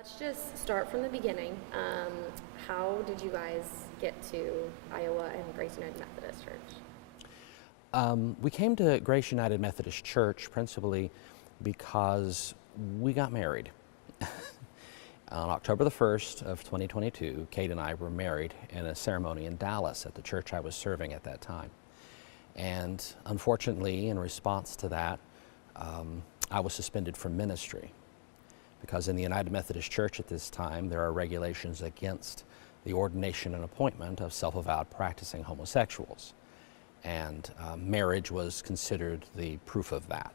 Let's just start from the beginning. How did you guys get to Iowa and Grace United Methodist Church? We came to Grace United Methodist Church principally because we got married. On October the 1st of 2022, Kate and I were married in a ceremony in Dallas at the church I was serving at that time. And unfortunately, in response to that, I was suspended from ministry because in the United Methodist Church at this time, there are regulations against the ordination and appointment of self-avowed practicing homosexuals. And marriage was considered the proof of that.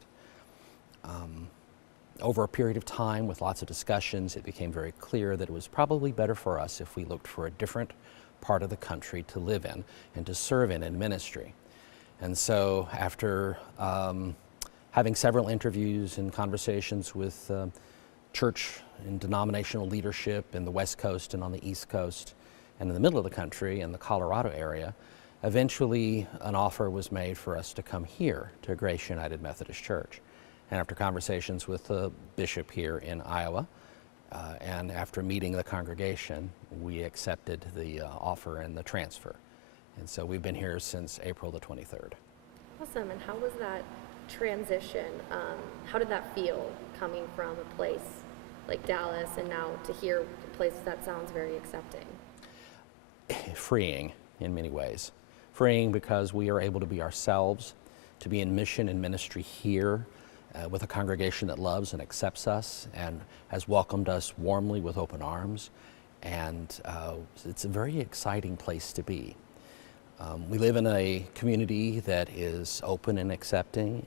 Over a period of time, with lots of discussions, it became very clear that it was probably better for us if we looked for a different part of the country to live in and to serve in ministry. And so after having several interviews and conversations with church and denominational leadership in the West Coast and on the East Coast and in the middle of the country in the Colorado area, eventually an offer was made for us to come here to Grace United Methodist Church. And after conversations with the bishop here in Iowa, and after meeting the congregation, we accepted the offer and the transfer. And so we've been here since April the 23rd. Awesome. And how was that transition? How did that feel coming from a place like Dallas and now to here a place that sounds very accepting? Freeing in many ways. Freeing because we are able to be ourselves, to be in mission and ministry here with a congregation that loves and accepts us and has welcomed us warmly with open arms. And it's a very exciting place to be. We live in a community that is open and accepting,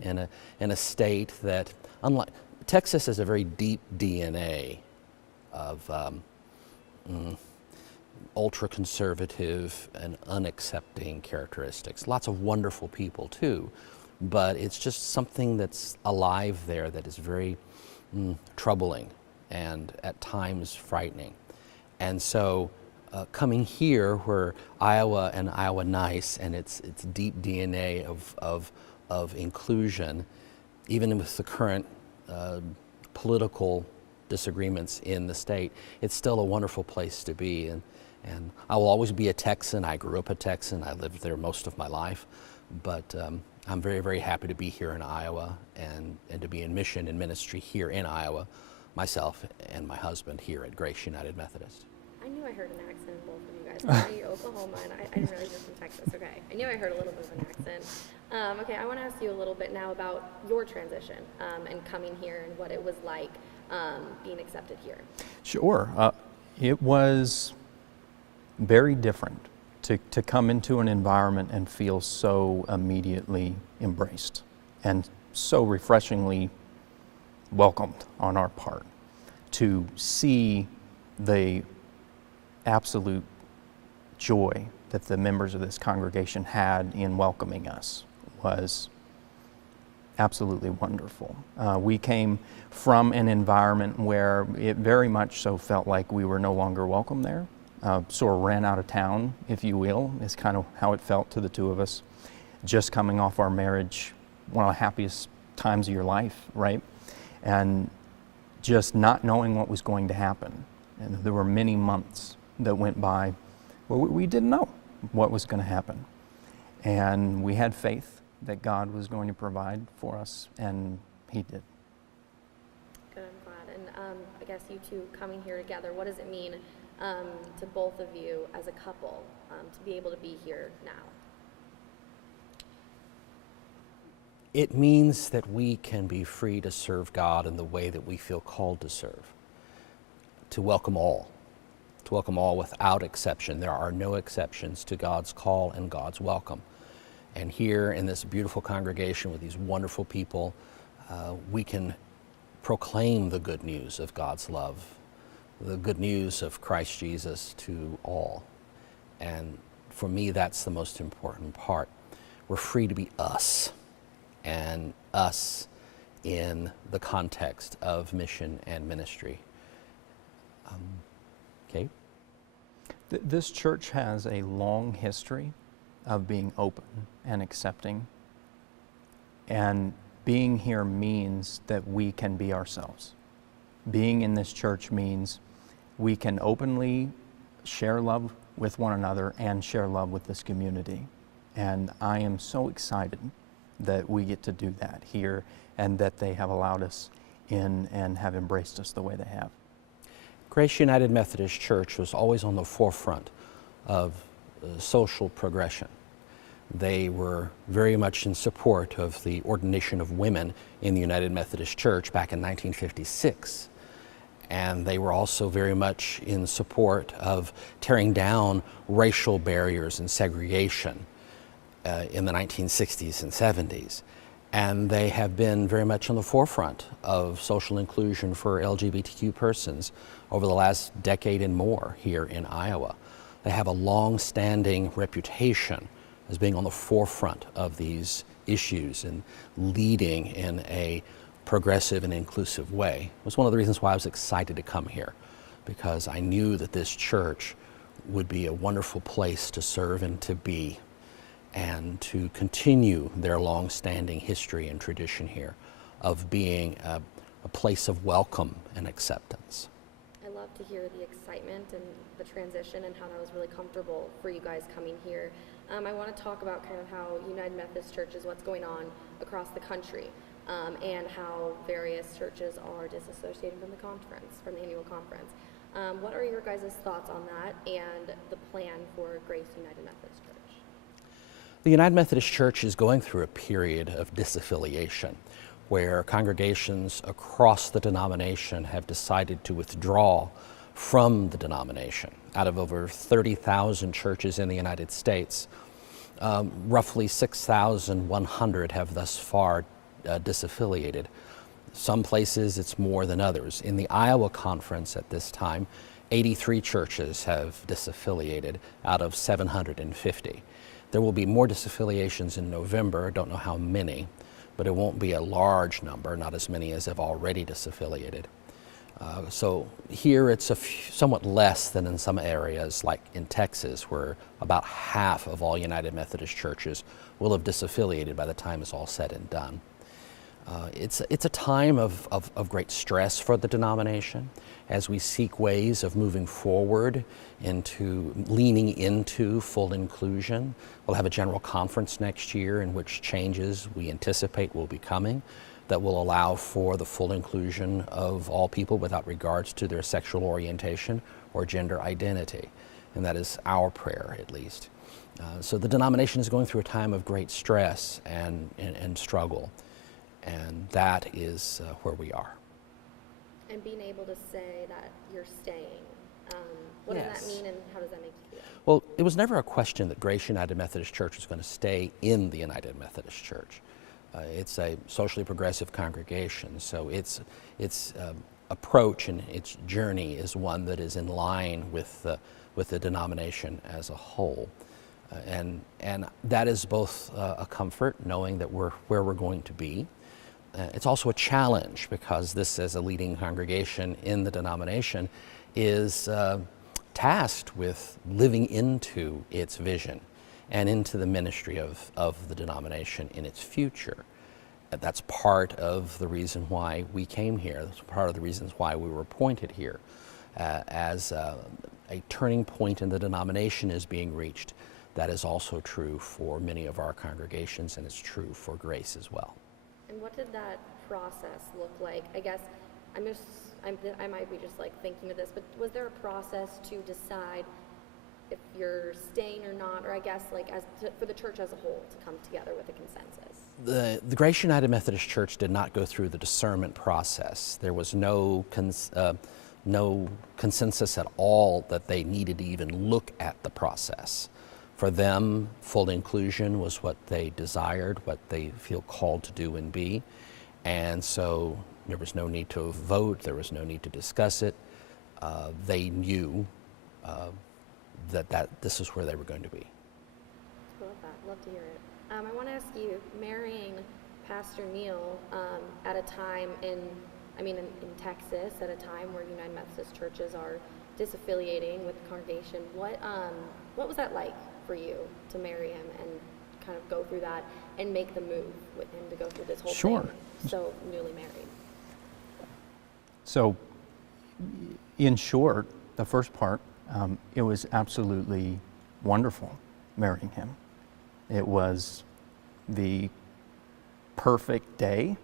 in a state that, unlike Texas, has a very deep DNA of ultra-conservative and unaccepting characteristics. Lots of wonderful people too, but it's just something that's alive there that is very troubling and at times frightening. And so coming here where Iowa and Iowa Nice and its deep DNA of inclusion, even with the current political disagreements in the state, it's still a wonderful place to be. And I will always be a Texan. I grew up a Texan. I lived there most of my life. But I'm very, very happy to be here in Iowa and to be in mission and ministry here in Iowa, myself and my husband here at Grace United Methodist. I knew I heard an accent in both of you guys. I know Oklahoma, and I didn't realize you're from Texas. Okay, I knew I heard a little bit of an accent. Okay, I want to ask you a little bit now about your transition and coming here and what it was like being accepted here. Sure. It was very different to come into an environment and feel so immediately embraced and so refreshingly welcomed on our part. To see the absolute joy that the members of this congregation had in welcoming us was absolutely wonderful. We came from an environment where it very much so felt like we were no longer welcome there. Sort of ran out of town, if you will, is kind of how it felt to the two of us. Just coming off our marriage, one of the happiest times of your life, right? And just not knowing what was going to happen. And there were many months that went by where we didn't know what was going to happen. And we had faith that God was going to provide for us, and He did. Good, I'm glad. And I guess you two coming here together, what does it mean to both of you as a couple to be able to be here now? It means that we can be free to serve God in the way that we feel called to serve, to welcome all without exception. There are no exceptions to God's call and God's welcome. And here in this beautiful congregation with these wonderful people, we can proclaim the good news of God's love, the good news of Christ Jesus to all. And for me, that's the most important part. We're free to be us, and us in the context of mission and ministry. Kate? This church has a long history of being open and accepting, and being here means that we can be ourselves. Being in this church means we can openly share love with one another and share love with this community. And I am so excited that we get to do that here and that they have allowed us in and have embraced us the way they have. Grace United Methodist Church was always on the forefront of social progression. They were very much in support of the ordination of women in the United Methodist Church back in 1956. And they were also very much in support of tearing down racial barriers and segregation in the 1960s and 70s. And they have been very much on the forefront of social inclusion for LGBTQ persons over the last decade and more here in Iowa. They have a long-standing reputation as being on the forefront of these issues and leading in a progressive and inclusive way. It was one of the reasons why I was excited to come here, because I knew that this church would be a wonderful place to serve and to be, and to continue their long-standing history and tradition here of being a place of welcome and acceptance. I love to hear the excitement and the transition and how that was really comfortable for you guys coming here. I want to talk about kind of how United Methodist Church is what's going on across the country, and how various churches are disassociating from the conference, from the annual conference. What are your guys' thoughts on that and the plan for Grace United Methodist Church? The United Methodist Church is going through a period of disaffiliation where congregations across the denomination have decided to withdraw from the denomination. Out of over 30,000 churches in the United States, roughly 6,100 have thus far disaffiliated. Some places it's more than others. In the Iowa conference at this time, 83 churches have disaffiliated out of 750. There will be more disaffiliations in November. I don't know how many, but it won't be a large number, not as many as have already disaffiliated. So here it's somewhat less than in some areas, like in Texas, where about half of all United Methodist churches will have disaffiliated by the time it's all said and done. It's a time of great stress for the denomination as we seek ways of moving forward into leaning into full inclusion. We'll have a general conference next year in which changes we anticipate will be coming that will allow for the full inclusion of all people without regards to their sexual orientation or gender identity. And that is our prayer, at least. So the denomination is going through a time of great stress and struggle. And that is where we are. And being able to say that you're staying, what does that mean and how does that make you feel? Well, it was never a question that Grace United Methodist Church was going to stay in the United Methodist Church. It's a socially progressive congregation, so its approach and its journey is one that is in line with the denomination as a whole. And that is both a comfort, knowing that we're where we're going to be. It's also a challenge, because this, as a leading congregation in the denomination, is tasked with living into its vision and into the ministry of the denomination in its future. That's part of the reason why we came here. That's part of the reasons why we were appointed here, as a turning point in the denomination is being reached. That is also true for many of our congregations, and it's true for Grace as well. And what did that process look like? I guess I might be just like thinking of this, but was there a process to decide if you're staying or not, or I guess like for the church as a whole to come together with a consensus? The Grace United Methodist Church did not go through the discernment process. There was no consensus at all that they needed to even look at the process. For them, full inclusion was what they desired, what they feel called to do and be. And so there was no need to vote, there was no need to discuss it. They knew that this is where they were going to be. I love that, love to hear it. I want to ask you, marrying Pastor Neal at a time in Texas, at a time where United Methodist churches are disaffiliating with the congregation, what was that like for you to marry him and kind of go through that and make the move with him to go through this whole Sure. thing, so newly married? So, in short, the first part, it was absolutely wonderful marrying him. It was the perfect day.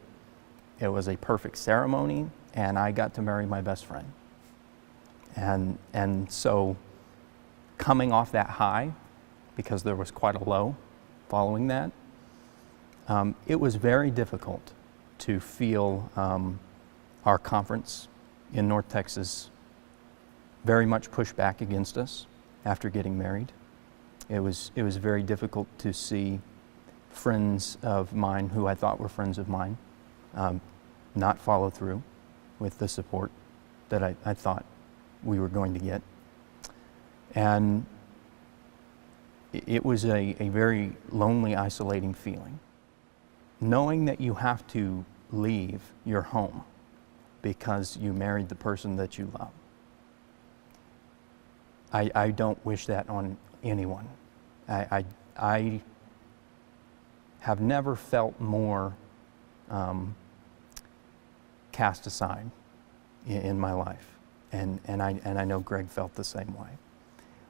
It was a perfect ceremony, and I got to marry my best friend. And so coming off that high, because there was quite a low following that, it was very difficult to feel our conference in North Texas very much push back against us after getting married. It was very difficult to see friends of mine who I thought were friends of mine not follow through with the support that I thought we were going to get. And it was a very lonely, isolating feeling. Knowing that you have to leave your home because you married the person that you love. I don't wish that on anyone. I have never felt more cast aside in my life. And I know Greg felt the same way.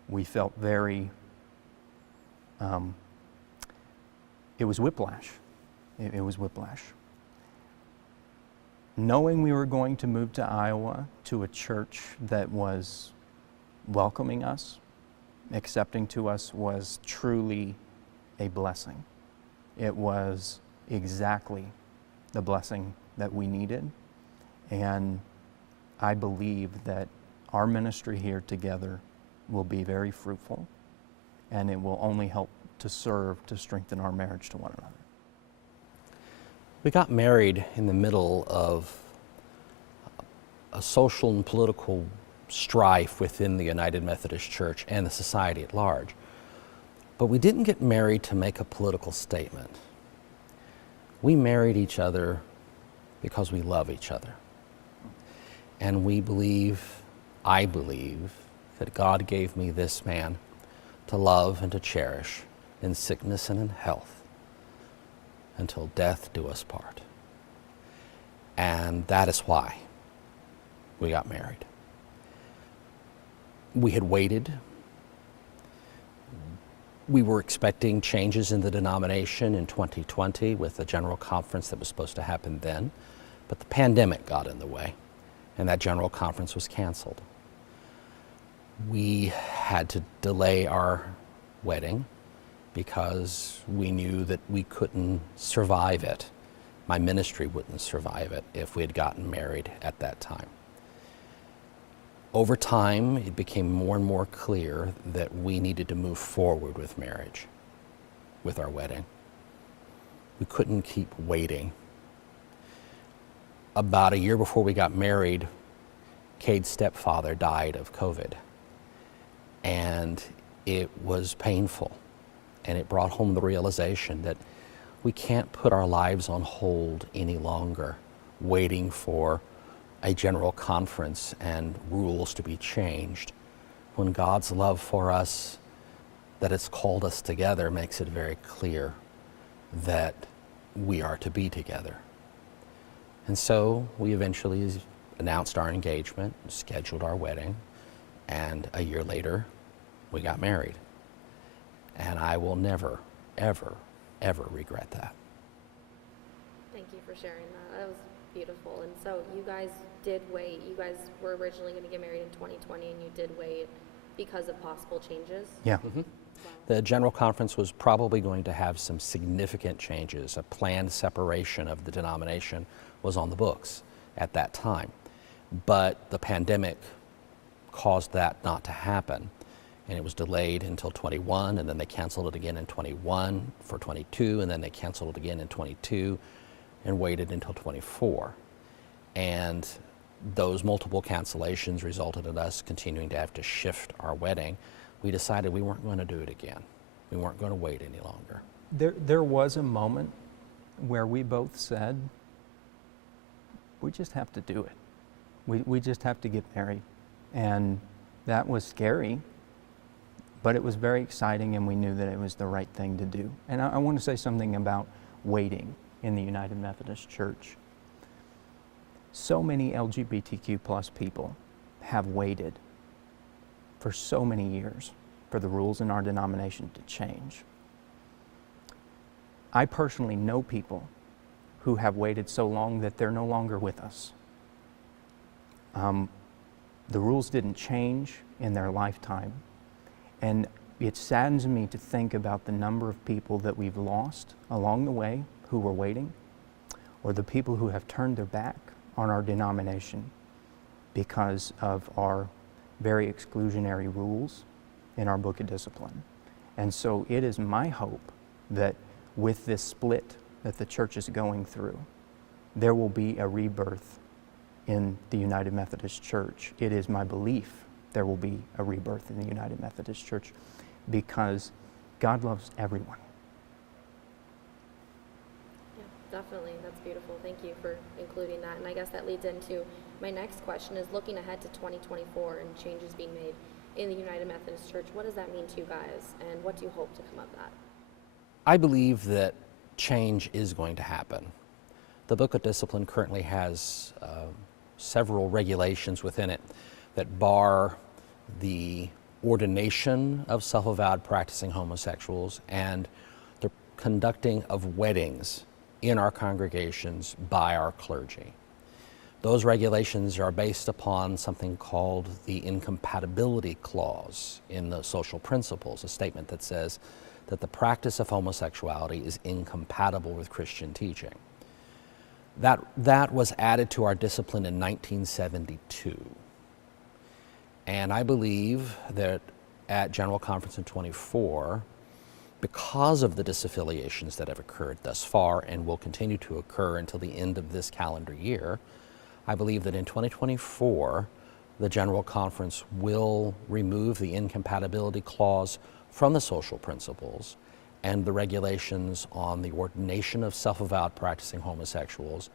We felt very, it was whiplash. It was whiplash. Knowing we were going to move to Iowa to a church that was welcoming us, accepting to us, was truly a blessing. It was exactly the blessing that we needed. And I believe that our ministry here together will be very fruitful, and it will only help to serve to strengthen our marriage to one another. We got married in the middle of a social and political strife within the United Methodist Church and the society at large. But we didn't get married to make a political statement. We married each other because we love each other. And I believe, that God gave me this man to love and to cherish in sickness and in health until death do us part. And that is why we got married. We had waited. We were expecting changes in the denomination in 2020 with the general conference that was supposed to happen then, but the pandemic got in the way, and that general conference was canceled. We had to delay our wedding because we knew that we couldn't survive it. My ministry wouldn't survive it if we had gotten married at that time. Over time, it became more and more clear that we needed to move forward with marriage, with our wedding. We couldn't keep waiting. About a year before we got married, Cade's stepfather died of COVID. And it was painful. And it brought home the realization that we can't put our lives on hold any longer, waiting for a general conference and rules to be changed, when God's love for us, that it's called us together, makes it very clear that we are to be together. And so we eventually announced our engagement, scheduled our wedding, and a year later, we got married. And I will never, ever, ever regret that. Thank you for sharing that. That was beautiful. And so you guys did wait. You guys were originally going to get married in 2020, and you did wait because of possible changes? Yeah. Mm-hmm. The general conference was probably going to have some significant changes. A planned separation of the denomination was on the books at that time. But the pandemic caused that not to happen. And it was delayed until 21, and then they canceled it again in 21 for 22, and then they canceled it again in 22 and waited until 24. And those multiple cancellations resulted in us continuing to have to shift our wedding. We decided we weren't going to do it again. We weren't going to wait any longer. There was a moment where we both said, we just have to do it. We just have to get married. And that was scary, but it was very exciting, and we knew that it was the right thing to do. And I want to say something about waiting in the United Methodist Church. So many LGBTQ plus people have waited for so many years for the rules in our denomination to change. I personally know people who have waited so long that they're no longer with us. The rules didn't change in their lifetime, and it saddens me to think about the number of people that we've lost along the way who were waiting, or the people who have turned their back on our denomination because of our very exclusionary rules in our book of discipline. And so it is my hope that with this split that the church is going through, there will be a rebirth in the United Methodist Church. It is my belief there will be a rebirth in the United Methodist Church because God loves everyone. Yeah, definitely. That's beautiful. Thank you for including that. And I guess that leads into my next question is looking ahead to 2024 and changes being made in the United Methodist Church. What does that mean to you guys, and what do you hope to come of that? I believe that change is going to happen. The Book of Discipline currently has several regulations within it that bar the ordination of self-avowed practicing homosexuals and the conducting of weddings in our congregations by our clergy. Those regulations are based upon something called the incompatibility clause in the social principles, a statement that says that the practice of homosexuality is incompatible with Christian teaching. That was added to our discipline in 1972. And I believe that at General Conference in 24, because of the disaffiliations that have occurred thus far and will continue to occur until the end of this calendar year, I believe that in 2024, the General Conference will remove the incompatibility clause from the social principles and the regulations on the ordination of self-avowed practicing homosexuals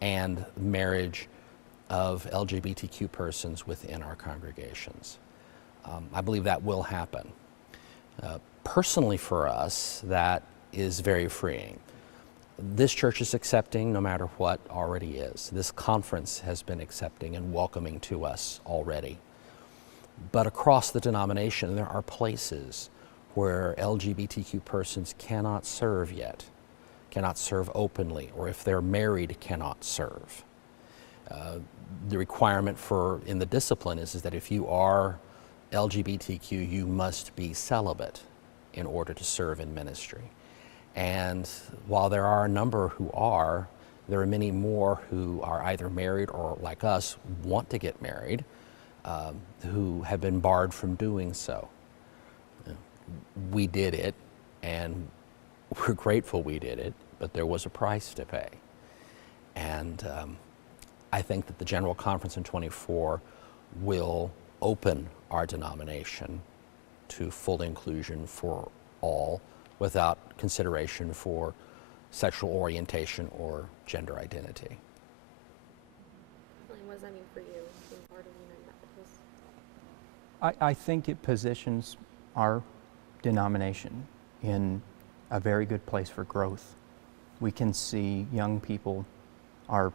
and marriage of LGBTQ persons within our congregations. I believe that will happen. Personally for us, that is very freeing. This church is accepting no matter what already is. This conference has been accepting and welcoming to us already. But across the denomination, there are places where LGBTQ persons cannot serve yet, cannot serve openly, or if they're married, cannot serve. The requirement in the discipline is that if you are LGBTQ, you must be celibate in order to serve in ministry. And while there are a number who are, there are many more who are either married or, like us, want to get married, who have been barred from doing so. We did it, and we're grateful we did it, but there was a price to pay. And I think that the General Conference in 24 will open our denomination to full inclusion for all without consideration for sexual orientation or gender identity. What does that mean for you, being part of the United Methodist? I think it positions our denomination in a very good place for growth. We can see young people are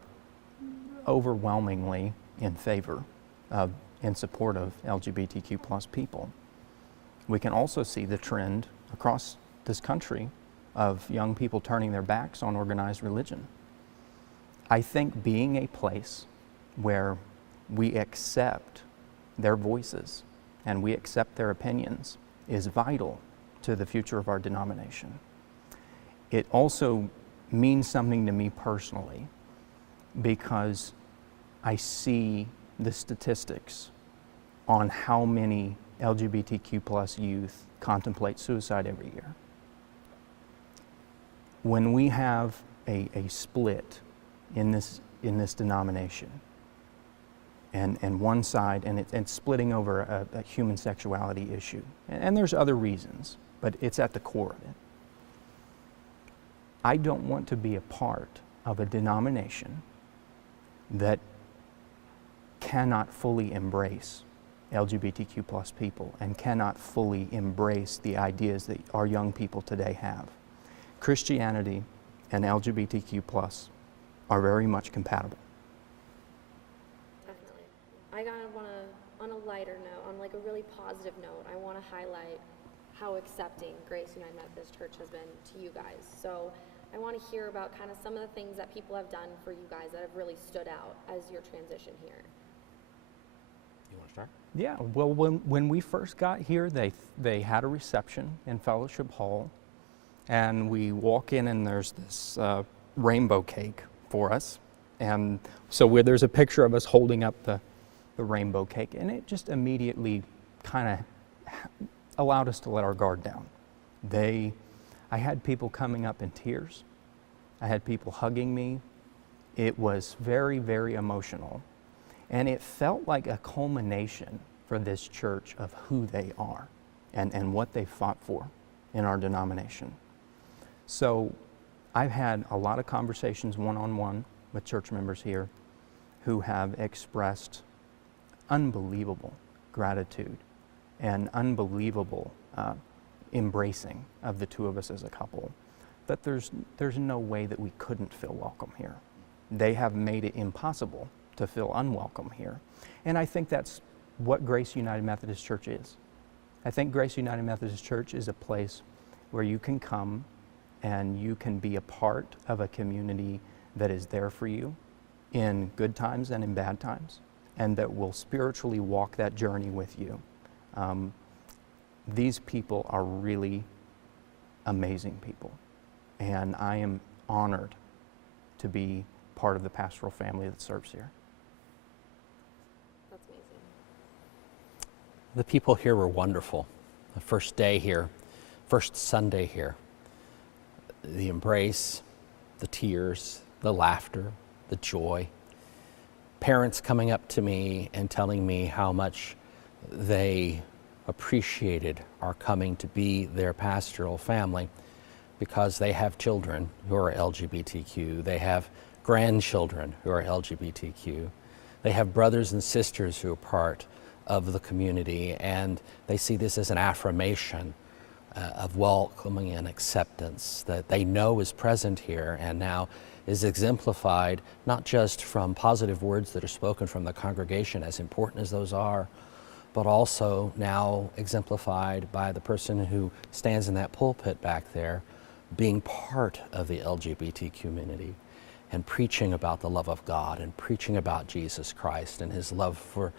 overwhelmingly in favor of, in support of LGBTQ plus people. We can also see the trend across this country of young people turning their backs on organized religion. I think being a place where we accept their voices and we accept their opinions is vital to the future of our denomination. It also means something to me personally because I see the statistics on how many LGBTQ plus youth contemplate suicide every year. When we have a split in this denomination, and one side, and it's splitting over a human sexuality issue, and there's other reasons, but it's at the core of it. I don't want to be a part of a denomination that cannot fully embrace LGBTQ plus people and cannot fully embrace the ideas that our young people today have. Christianity and LGBTQ plus are very much compatible. Definitely. I kind of want to on a lighter note, on like a really positive note, I want to highlight how accepting Grace United Methodist Church has been to you guys. So I want to hear about kind of some of the things that people have done for you guys that have really stood out as your transition here. You want to start? Yeah, well, when we first got here, they had a reception in Fellowship Hall, and we walk in and there's this rainbow cake for us. And so there's a picture of us holding up the rainbow cake, and it just immediately kind of allowed us to let our guard down. I had people coming up in tears. I had people hugging me. It was very, very emotional. And it felt like a culmination for this church of who they are and what they fought for in our denomination. So I've had a lot of conversations one-on-one with church members here who have expressed unbelievable gratitude and unbelievable embracing of the two of us as a couple, that there's no way that we couldn't feel welcome here. They have made it impossible to feel unwelcome here. And I think that's what Grace United Methodist Church is. I think Grace United Methodist Church is a place where you can come and you can be a part of a community that is there for you in good times and in bad times, and that will spiritually walk that journey with you. These people are really amazing people, and I am honored to be part of the pastoral family that serves here. That's amazing. The people here were wonderful. The first day here, first Sunday here, the embrace, the tears, the laughter, the joy. Parents coming up to me and telling me how much they appreciated our coming to be their pastoral family because they have children who are LGBTQ. They have grandchildren who are LGBTQ. They have brothers and sisters who are part of the community, and they see this as an affirmation of welcoming and acceptance that they know is present here and now is exemplified not just from positive words that are spoken from the congregation, as important as those are, but also now exemplified by the person who stands in that pulpit back there, being part of the LGBT community and preaching about the love of God and preaching about Jesus Christ and his love for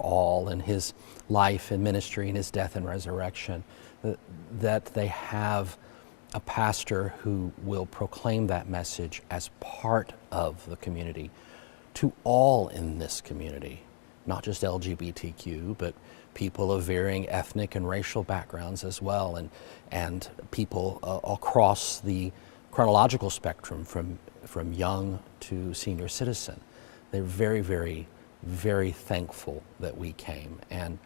all and his life and ministry and his death and resurrection, that they have a pastor who will proclaim that message as part of the community to all in this community, not just LGBTQ, but people of varying ethnic and racial backgrounds as well, and people across the chronological spectrum from young to senior citizen. They're very, very, very thankful that we came and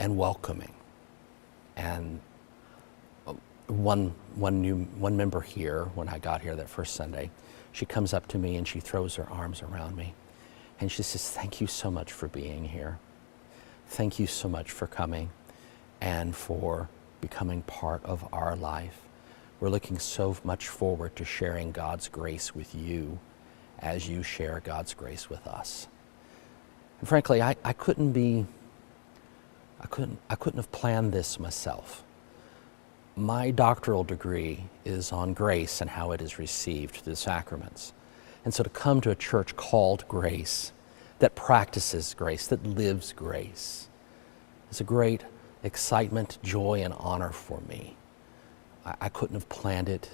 welcoming. And one member here, when I got here that first Sunday, she comes up to me and she throws her arms around me and she says, "Thank you so much for being here. Thank you so much for coming and for becoming part of our life. We're looking so much forward to sharing God's grace with you as you share God's grace with us." And frankly, I couldn't have planned this myself. My doctoral degree is on grace and how it is received through the sacraments. And so to come to a church called Grace, that practices grace, that lives grace, is a great excitement, joy, and honor for me. I couldn't have planned it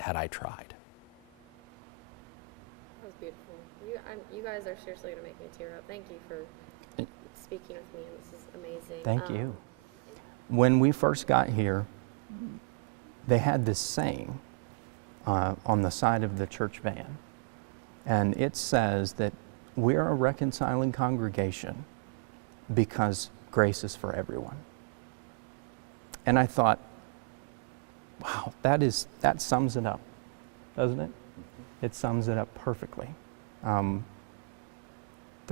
had I tried. That was beautiful. You guys are seriously going to make me tear up. Thank you for speaking with me. This is amazing. Thank you. When we first got here, they had this saying on the side of the church van, and it says that we're a reconciling congregation because grace is for everyone. And I thought, wow, that sums it up, doesn't it? It sums it up perfectly. The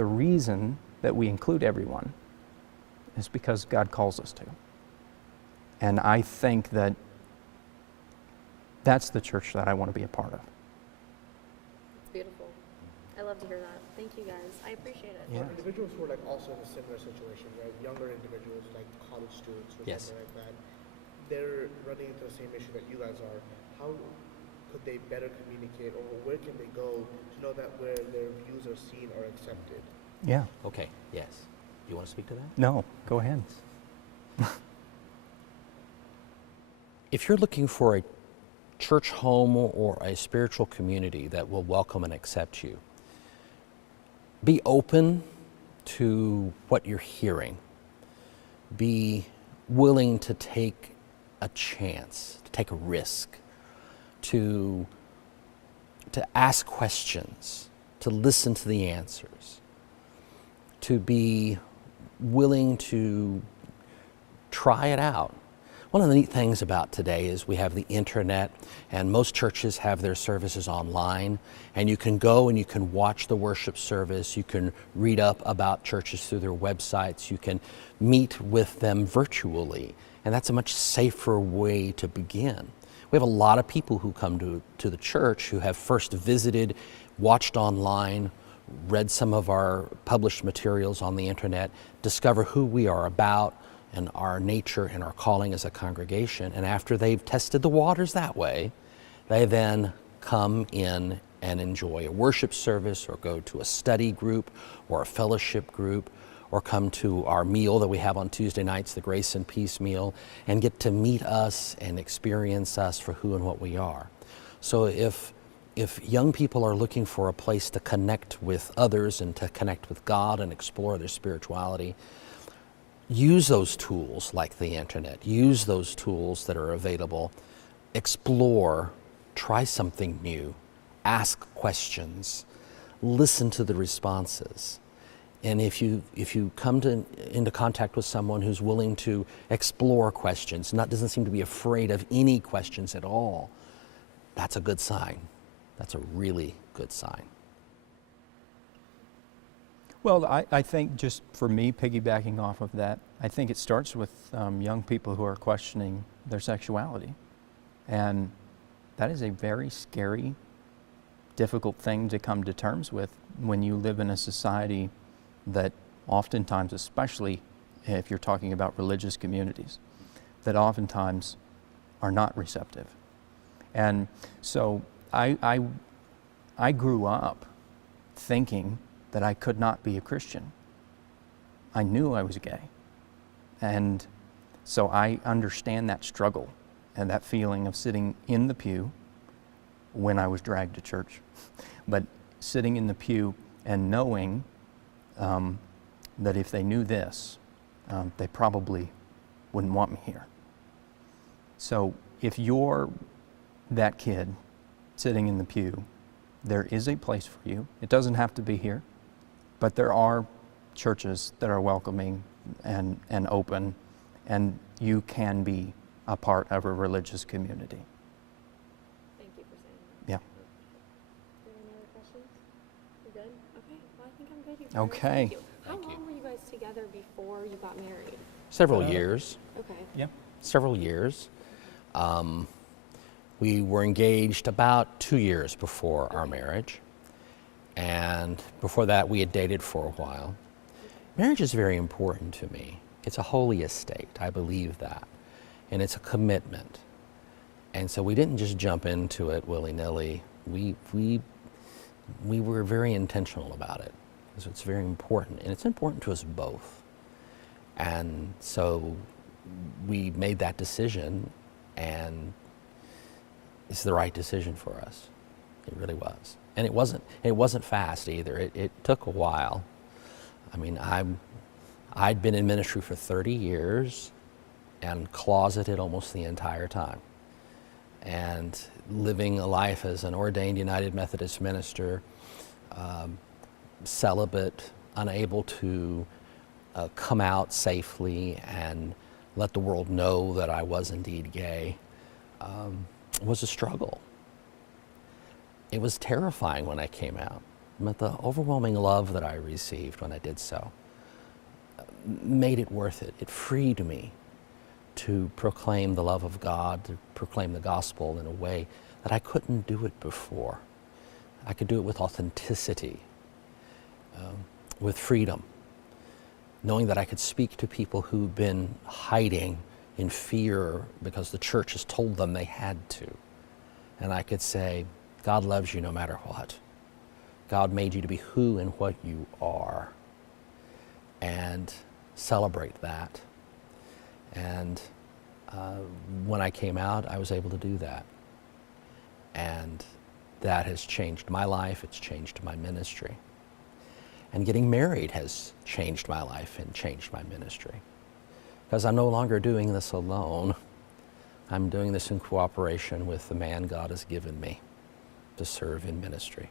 reason that we include everyone is because God calls us to. And I think that that's the church that I want to be a part of. It's beautiful. I love love to hear that. Thank you guys. I appreciate it. Yeah. For individuals who are like also in a similar situation, right? Younger individuals like college students or Yes. something like that, they're running into the same issue that you guys are. How could they better communicate, or where can they go to know that where their views are seen or accepted? Yeah. Okay, yes. You want to speak to that? No, go ahead. If you're looking for a church home or a spiritual community that will welcome and accept you, be open to what you're hearing. Be willing to take a chance, to take a risk, to ask questions, to listen to the answers, to be willing to try it out. One of the neat things about today is we have the internet, and most churches have their services online, and you can go and you can watch the worship service, you can read up about churches through their websites, you can meet with them virtually, and that's a much safer way to begin. We have a lot of people who come to the church who have first visited, watched online, read some of our published materials on the internet, discover who we are about, and our nature and our calling as a congregation. And after they've tested the waters that way, they then come in and enjoy a worship service, or go to a study group or a fellowship group, or come to our meal that we have on Tuesday nights, the Grace and Peace meal, and get to meet us and experience us for who and what we are. So if young people are looking for a place to connect with others and to connect with God and explore their spirituality, use those tools like the internet, use those tools that are available, explore, try something new, ask questions, listen to the responses. And if you come into contact with someone who's willing to explore questions, doesn't seem to be afraid of any questions at all, that's a good sign. That's a really good sign. Well, I think just for me, piggybacking off of that, I think it starts with young people who are questioning their sexuality. And that is a very scary, difficult thing to come to terms with when you live in a society that oftentimes, especially if you're talking about religious communities, that oftentimes are not receptive. And so I grew up thinking that I could not be a Christian. I knew I was gay. And so I understand that struggle and that feeling of sitting in the pew when I was dragged to church. But sitting in the pew and knowing that if they knew this, they probably wouldn't want me here. So if you're that kid sitting in the pew, there is a place for you. It doesn't have to be here, but there are churches that are welcoming and open, and you can be a part of a religious community. Thank you for saying that. Yeah. Do you have any other questions? You good? Okay. Well, I think I'm good. You guys. Okay. Thank you. How Thank you. long were you guys together before you got married? Several years. Okay. Yep. Several years. We were engaged about 2 years before our marriage, and before that we had dated for a while. Marriage is very important to me. It's a holy estate, I believe that, and it's a commitment. And so we didn't just jump into it willy-nilly. We were very intentional about it, because it's very important, and it's important to us both. And so we made that decision, and it's the right decision for us. It really was. And it wasn't fast either. It took a while. I mean, I'd been in ministry for 30 years and closeted almost the entire time. And living a life as an ordained United Methodist minister, celibate, unable to come out safely and let the world know that I was indeed gay, was a struggle. It was terrifying when I came out, but the overwhelming love that I received when I did so made it worth it. It freed me to proclaim the love of God, to proclaim the gospel in a way that I couldn't do it before. I could do it with authenticity with freedom, knowing that I could speak to people who've been hiding in fear because the church has told them they had to. And I could say, God loves you no matter what. God made you to be who and what you are, and celebrate that. And when I came out, I was able to do that. And that has changed my life, it's changed my ministry. And getting married has changed my life and changed my ministry. Because I'm no longer doing this alone. I'm doing this in cooperation with the man God has given me to serve in ministry.